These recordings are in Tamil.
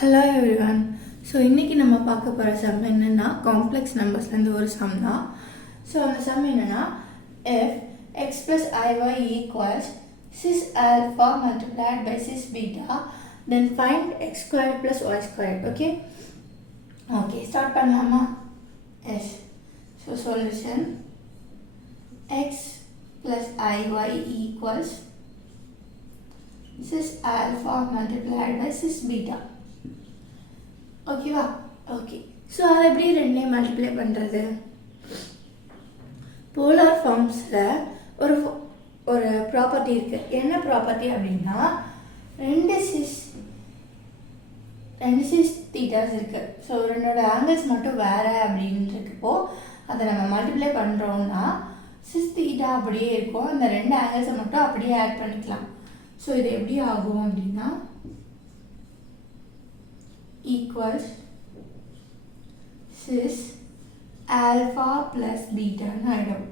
Hello everyone. ஸோ இன்றைக்கி நம்ம பார்க்க போகிற சம் என்னென்னா காம்ப்ளெக்ஸ் நம்பர்ஸ்லேருந்து ஒரு சம் தான். ஸோ அந்த சம் என்னென்னா if x plus iy equals cis alpha multiplied by cis beta then find x squared plus y squared. Okay start பண்ணலாமா? Yes. So solution x plus iy equals cis alpha multiplied by cis beta. ஓகேவா? ஓகே. ஸோ அதை எப்படி ரெண்டையும் மல்டிப்ளை பண்ணுறது? போலார் ஃபார்ம்ஸில் ஒரு ஒரு ப்ராப்பர்ட்டி இருக்குது. என்ன ப்ராப்பர்ட்டி அப்படின்னா ரெண்டு சிஸ் தீட்டாஸ் இருக்குது. ஸோ ரெண்டோட ஆங்கிள்ஸ் மட்டும் வேறு அப்படின்றப்போ அதை நம்ம மல்டிப்ளை பண்ணுறோம்னா சிஸ் தீட்டா அப்படியே இருக்கும். அந்த ரெண்டு ஆங்கிள்ஸை மட்டும் அப்படியே ஆட் பண்ணிக்கலாம். ஸோ இது எப்படி ஆகும் அப்படின்னா equals cis alpha plus beta ஆகிடும்.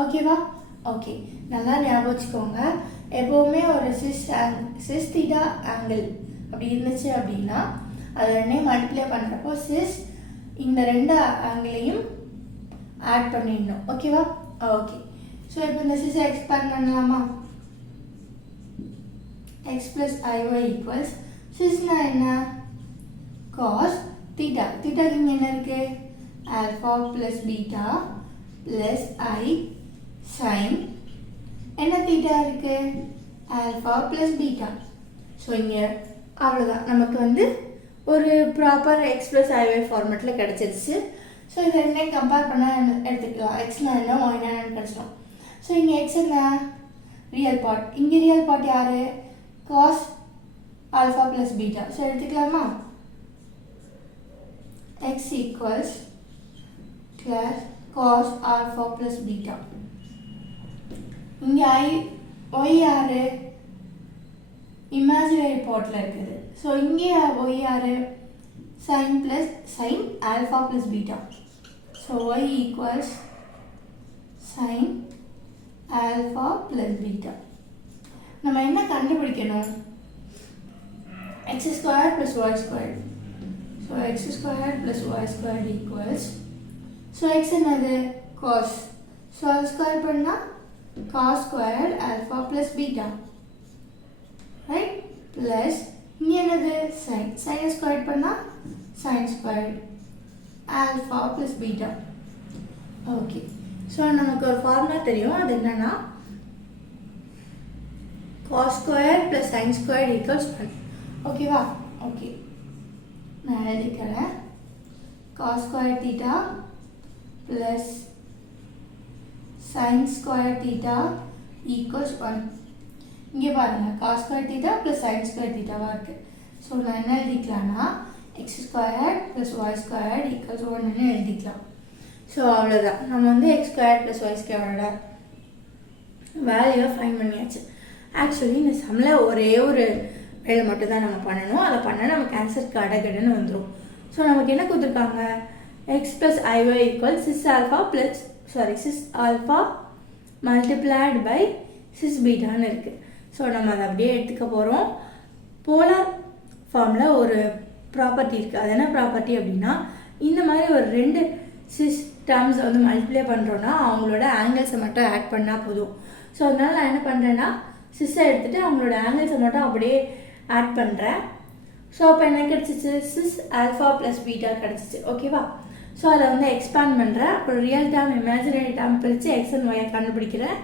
ஓகேவா? ஓகே, நல்லா ஞாபகம் வச்சுக்கோங்க. எப்போவுமே ஒரு சிஸ் தீட்டா ஆங்கிள் அப்படி இருந்துச்சு அப்படின்னா அதை ரெண்டையும் மல்டிப்ளை பண்ணுறப்போ சிஸ் இந்த ரெண்டு ஆங்கிளையும் ஆட் பண்ணிடணும். ஓகேவா? ஓகே. ஸோ இப்போ இந்த சிஸை எக்ஸ்பேண்ட் பண்ணலாமா? x plus iy equals சிஸ்னா என்ன? cos theta. theta இங்க என்ன இருக்கு? alpha plus beta plus I sin என்ன theta இருக்கு? alpha plus beta. ஸோ இங்கே அவ்வளோதான், நமக்கு ஒரு ப்ராப்பர் x plus iy ஃபார்மேட்டில் கிடச்சிருச்சு. ஸோ இது ரெண்டையும் கம்பேர் பண்ணால் எடுத்துக்கலாம். எக்ஸ்னா என்ன, ஒய்னா என்னன்னு கிடச்சிடும். ஸோ இங்கே எக்ஸ் என்ன? Real part. இங்கே ரியல் பார்ட் யார்? cos alpha plus beta. So எடுத்துக்கலாமா? x equals plus cos alpha plus beta. இங்கே y யாரு? இமேஜினரி பார்ட்டில் இருக்குது. ஸோ இங்கே y யாரு? sin alpha plus beta. So y equals sin alpha plus beta. நம்ம என்ன கண்டுபிடிக்கணும்? x squared plus y squared. So x squared plus y squared equals, so x என்னது? cos. So அது ஸ்கொயர் பண்ணா cos squared alpha plus beta, right? plus இங்கே என்னது? sin. sin ஸ்கொயர் பண்ணா sin squared alpha plus beta. Okay. So நமக்கு ஒரு ஃபார்முலா தெரியும். அது என்னன்னா cos squared plus sin squared equals 1. ஓகேவா? ஓகே, நான் எழுதிக்கிறேன். cos square theta plus sin square theta equals 1. இங்கே பாருங்கள், cos square theta plus sin square theta இருக்கு. ஸோ நான் என்ன எழுதிக்கலாம்னா x squared plus y squared equals 1 எழுதிக்கலாம். ஸோ அவ்வளோதான், நம்ம x squared plus y squared வேல்யூவை ஃபைண்ட் பண்ணியாச்சு. ஆக்சுவலி இந்த சம்மில் ஒரே ஒரு வேலை மட்டும் தான் நம்ம பண்ணணும். அதை பண்ணால் நமக்கு ஆன்சர் கடகடன்னு வந்துடும். ஸோ நமக்கு என்ன கொடுத்துருக்காங்க? x plus iy equals cis alpha multiplied by cis betaன்னு இருக்குது. ஸோ நம்ம அதை அப்படியே எடுத்துக்க போகிறோம். போலார் ஃபார்மில் ஒரு ப்ராப்பர்ட்டி இருக்குது. அது என்ன ப்ராப்பர்ட்டி அப்படின்னா, இந்த மாதிரி ஒரு ரெண்டு சிஸ் டேர்ம்ஸை மல்டிப்ளை பண்ணுறோன்னா அவங்களோட ஆங்கிள்ஸை மட்டும் ஆட் பண்ணால் போதும். ஸோ அதனால் நான் என்ன பண்ணுறேன்னா சிஸ்ஸை எடுத்துகிட்டு அவங்களோட ஆங்கிள்ஸை மட்டும் அப்படியே ஆட் பண்ணுறேன். ஸோ அப்போ என்ன கிடச்சிச்சு? சிஸ் ஆல்ஃபா ப்ளஸ் பீட்டா கிடச்சிச்சு. ஓகேவா? ஸோ அதை எக்ஸ்பேண்ட் பண்ணுறேன். அப்புறம் ரியல் டேர்ம் இமேஜினரி டேர்ம் பிரித்து எக்ஸ் அண்ட் ஒய்யை கண்டுபிடிக்கிறேன்.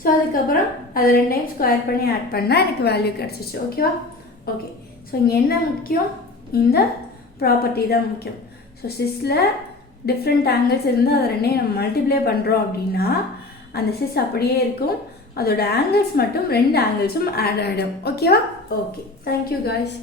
ஸோ அதுக்கப்புறம் அதை ரெண்டையும் ஸ்கொயர் பண்ணி ஆட் பண்ணால் எனக்கு வேல்யூ கிடச்சிச்சு. ஓகேவா? ஓகே. ஸோ இங்கே என்ன முக்கியம்? இந்த ப்ராப்பர்ட்டி தான் முக்கியம். ஸோ சிஸ்ஸில் டிஃப்ரெண்ட் ஆங்கிள்ஸ் இருந்தால் அதை ரெண்டையும் நம்ம மல்டிப்ளை பண்ணுறோம் அப்படின்னா அந்த சிஸ் அப்படியே இருக்கும். அதோட ஆங்கிள்ஸ் மட்டும் ரெண்டு ஆங்கிள்ஸும் ஆட் ஆகிடும். ஓகேவா? Okay, thank you guys.